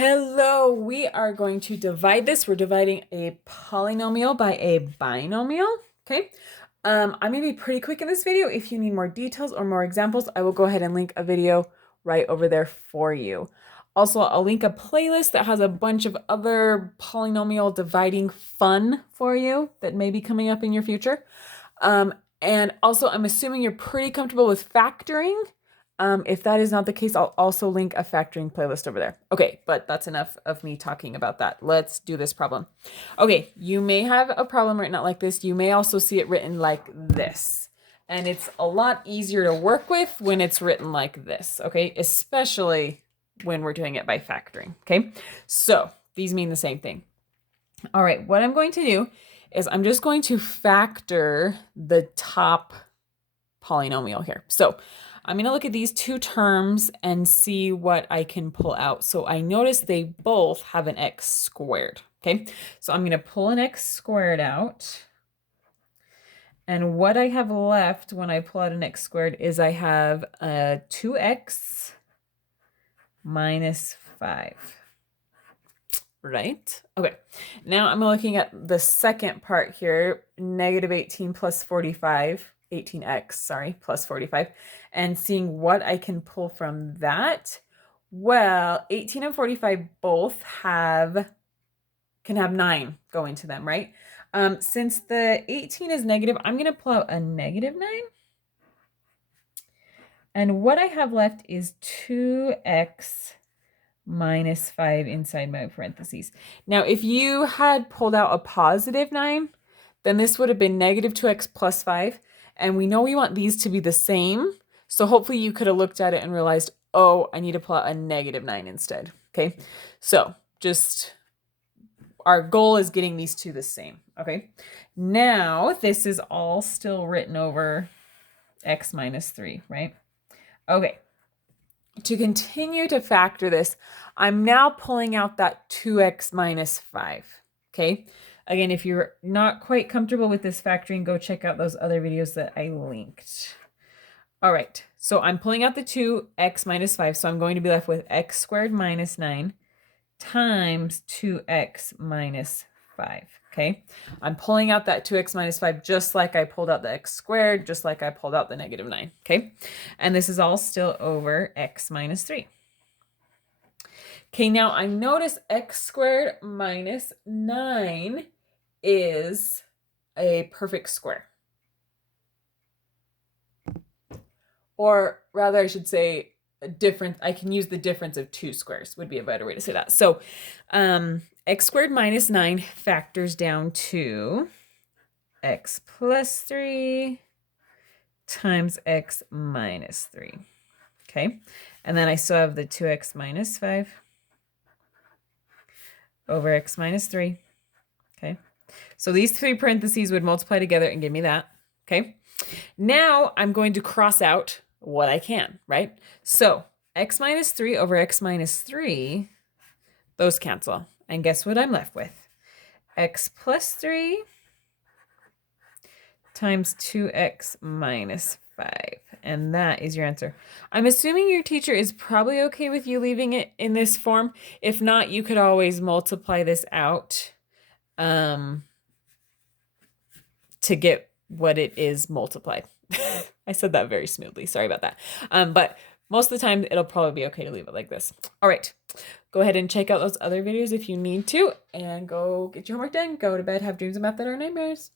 Hello, we are going to divide this. We're dividing a polynomial by a binomial, okay? I'm gonna be pretty quick in this video. If you need more details or more examples, I will go ahead and link a video right over there for you. Also, I'll link a playlist that has a bunch of other polynomial dividing fun for you that may be coming up in your future. And also, I'm assuming you're pretty comfortable with factoring. If that is not the case, I'll also link a factoring playlist over there. Okay, but that's enough of me talking about that. Let's do this problem. Okay, you may have a problem written out like this. You may also see it written like this. And it's a lot easier to work with when it's written like this, okay? Especially when we're doing it by factoring, okay? So these mean the same thing. All right, what I'm going to do is I'm just going to factor the top polynomial here. So I'm going to look at these two terms and see what I can pull out. So I notice they both have an x squared. Okay, so I'm going to pull an x squared out. And what I have left when I pull out an x squared is I have a 2x minus 5. Right? Okay. Now I'm looking at the second part here, negative 18 plus 45. 18x, sorry, plus 45, and seeing what I can pull from that. Well, 18 and 45 both can have 9 going to them, right? Since the 18 is negative, I'm going to pull out a negative 9. And what I have left is 2x minus 5 inside my parentheses. Now, if you had pulled out a positive 9, then this would have been negative 2x plus 5. And we know we want these to be the same. So hopefully you could have looked at it and realized, oh, I need to pull out a negative 9 instead. Okay, so just our goal is getting these two the same. Okay, now this is all still written over x minus 3, right? Okay, to continue to factor this, I'm now pulling out that 2x minus 5. Okay. Again, if you're not quite comfortable with this factoring, go check out those other videos that I linked. All right, so I'm pulling out the 2x minus 5, so I'm going to be left with x squared minus 9 times 2x minus 5, okay? I'm pulling out that 2x minus 5 just like I pulled out the x squared, just like I pulled out the negative 9, okay? And this is all still over x minus 3. Okay, now I notice x squared minus 9 is a perfect square. Or rather, I should say a difference. I can use the difference of two squares would be a better way to say that. So x squared minus 9 factors down to x plus 3 times x minus 3. Okay, and then I still have the 2x minus 5 over x minus 3. Okay, so these three parentheses would multiply together and give me that. Okay, now I'm going to cross out what I can, right? So x minus 3 over x minus 3, those cancel. And guess what I'm left with? X plus 3 times 2x minus 5. And that is your answer. I'm assuming your teacher is probably okay with you leaving it in this form. If not, you could always multiply this out to get what it is multiplied. I said that very smoothly. Sorry about that. But most of the time, it'll probably be okay to leave it like this. All right. Go ahead and check out those other videos if you need to. And go get your homework done. Go to bed. Have dreams of math that are nightmares.